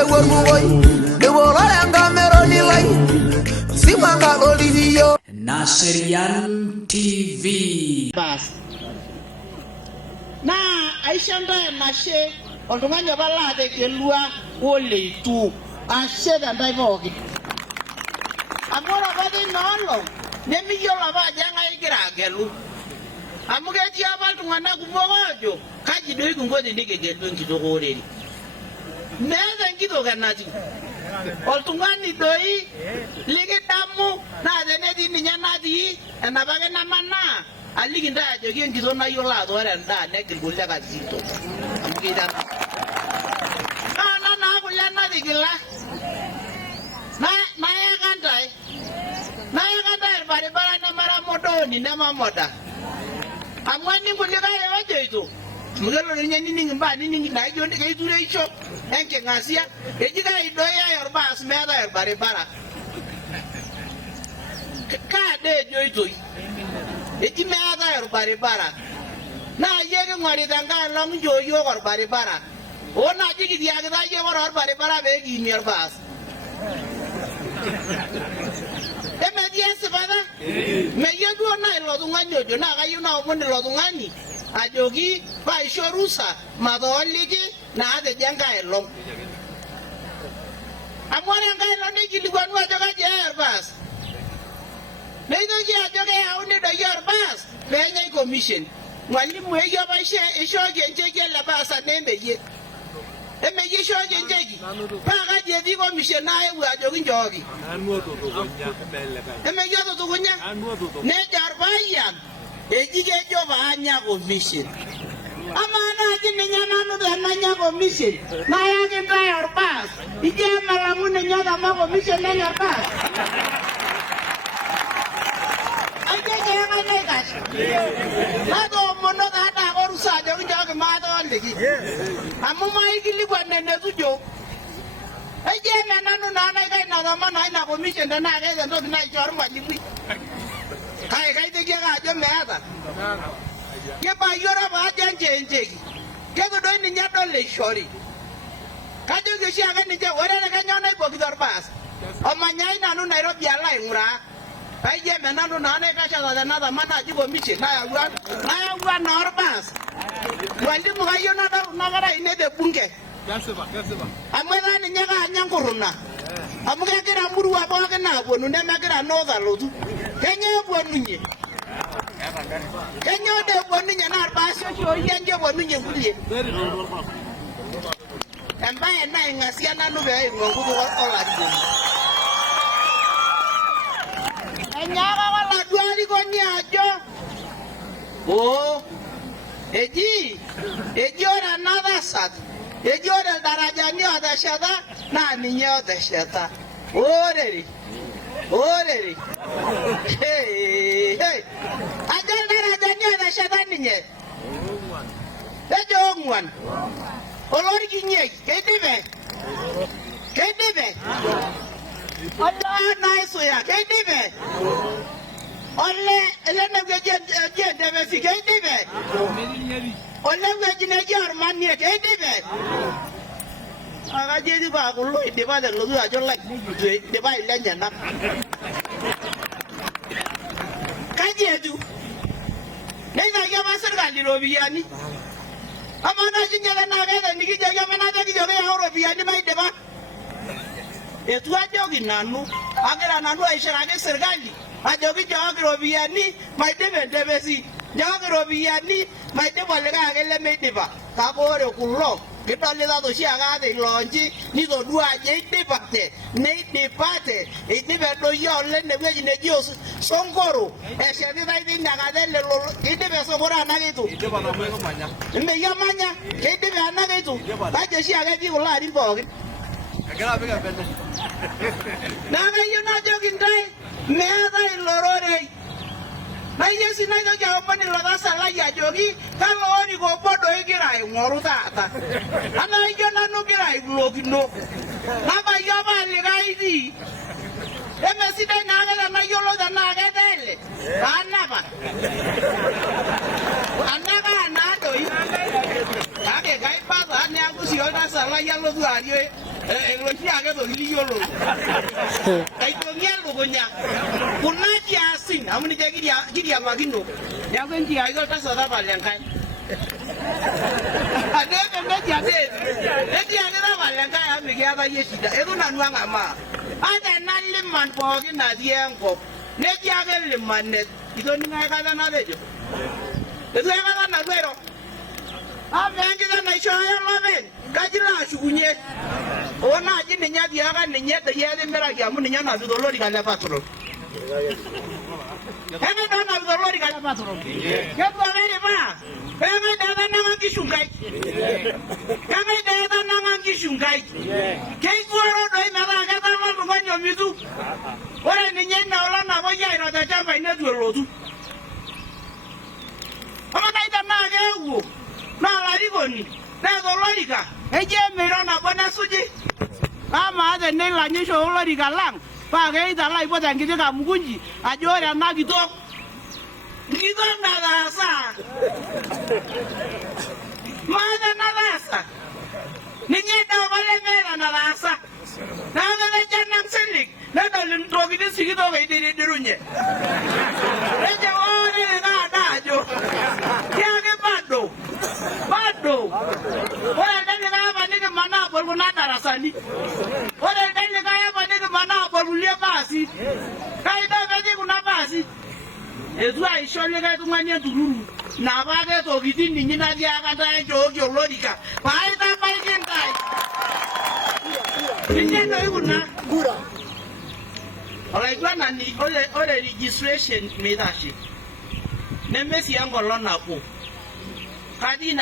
de gormugoi de bolare ngamero ni lai simanga lolivio Naserian TV bas na aishanda nashe oltung'ani apa laategelua oleitu ashe tentai pookin amu ore apa teina olong nemiyiolo apa ajo eng'ae igira agelu amu ketii apa iltung'anak kumok oojo kaji doi kingo tenikigelu enkitok orere meeta enkitok enatiu oltung'ani doi likidamu naa tenetii ninye natii enapake namanaa aliki ntae ajoki enkitok nayiolo atooro endaa negil kulie katitin amu keitana naa kulie natigila nayaka ntae irbaribara nemara modoni nemamoda amu aning kulikae ejoito amu kelo ninye nining imbaa nining naijo keitureisho enking'asia eji kaidoyai orbaas meetai irbaribara kaade ejoitoi eji meetai orbaribara naa yie king'orita enkae olong' nchoo yiok orbaribara oo naaji kitiakita yiok ore orbaribara pee kiimie orbaas emetii esipata meyie duo naa ilo tung'ani ojo naa kayieu naomon ilo tung'ani ajoki paisho rusa matooliki naatejo enkae olong' amu ore enkae olong' neikilikuanu ajo kaji eya orbaas neitoki ajo keyauni doi orbaas peenyai commission mwalimu eyie apa ishooki encheki ele baas nemeyie ishooki encheki paa kaji etii commission naewuo ajoki nchooki emeyie tutukunya nejo orpayian eji kejo paanya commission amaa naaji ninye nanu tenanya commission nayaki ntae orbaas ijo emalang'u ninye tama commission enye orbaas natoomono taata orusa ajoki nchooki maatooliki amu maikilikuan enetujo eji eme nanu naa naikae natama ina commission tenaa keeta entoki naishoo ormalimui kake kaiteki ake ajo meeta kibayioro paajo encheencheki ketu doi ninye adol eishori kajoki oshi ake ninche ore kanyoo naibokito orbaas omanyai nanu Nairobi alo aing'uraa paijie eme nanu naa naikashata tenatama naaji commission nayawua naa orbaas mwalimu kayieu nakara ine te bunge amu etaa ninye kaanya nkurruna amu kegira murua pookin aaponu nemegira North alotu kenyoo epuonunye kenyoo dee epuonunye naa irbaasi oshi oyianji epuonunye kulie embaye naing'asia nanu pee eing'u enkutuk olarikoni enyaaka oladuo arikoni ajo eji ore ena tasat eji ore ildarajani otesheta naa ninye otesheta orere ajo ildarajani otesheta ninye ejo 4 olorkinyei keidipe olee naisuya keidipe olee elenewueji eji entepesi keidipe olewueji neji ormanie keidipe akajo etii paa kulo idipa telotu ajo laikitu idipa ilenyenak kaji etiu neitaki apa sirkali iropiyiani amaa naaji ninye tenaa keeta enikijoki apa natekijoki yau iropiyiani maidipa etu ajoki nanu agira nanu aishiraki sirkali ajoki nchooki iropiyiani maidip entepesi nchooki iropiyiani maidip olikae ake lemeidipa kake ore kulo kidolita toshi ake ate iloonji nitodua ajo neidipate eidipe doi oleng inewueji neji Sonkoro eshetitai tinakata elelo keidipe Sonkoro anakeitu emeyie emanya keidipe anakeitu kaji oshi ake etii kulo arin pookin naa kayieu najoki ntae meetai ilororei nayieu sii naitoki aomon ilo tasat lai ajoki kalo oriko obo doi igira aing'oru taata anaa ijo nanu igira aibulokino nabayie apa likae itii emesidai naake tenayiolou tenaa ketele paanapa anaka naa doi kake kaipata neeku sii oltasat oltasa lai alotu arie eloshi ake toki liyiolo aitong'ie elukunya kuna kiasin amu ninche kiriamakino neeku entiaki oltasa tapala Enkai etiaki tapala Enkai amu mikiata yie shida etu nanu ang'amaa ata ena liman pookin natii enkop netii ake limanet itoning'o aikata natejo etu aikata nanu airo ama enkita naishooyo olopeny kaji laashukunye naaji ninye atiaka ninye doi etimiraki amu ninye napita olorika le patrol ekidol napita olorika le patrol kepuo keripa Engai doi etanang'a nkishu nkaik Engai doi etanang'a nkishu nkaik keikuoro doi metaa ketama oltung'ani omitu ore ninye ina olong napuoi airo tolchamba netu elotu ama nai tenaa keewuo naa larikoni neeta olorika eji emeiro nabo nesuji amaa tenilanyisho olorika lang paa keitala aipot enkiti kamukunji ajo ore ena kitok nataasa maata nataasa ninye eda apa lemeeta nataasa neeku nejo enasilig nedol intokitin sikitok eidiridirunye nejo ore taata ajo kiaki bado ore elde likae apa nikimanaa abol kuna darasani ore elde likae apa nikimanaa abol kulie baasi kaido petii kuna baasi etu aisho likae tung'ani entururu napa ake tokitin ninye natiaka ntae nchooki olorika paitabaiki ntae ninye doi kuna olaiguanani ore registration meitashe nemesii enkolong nabo katii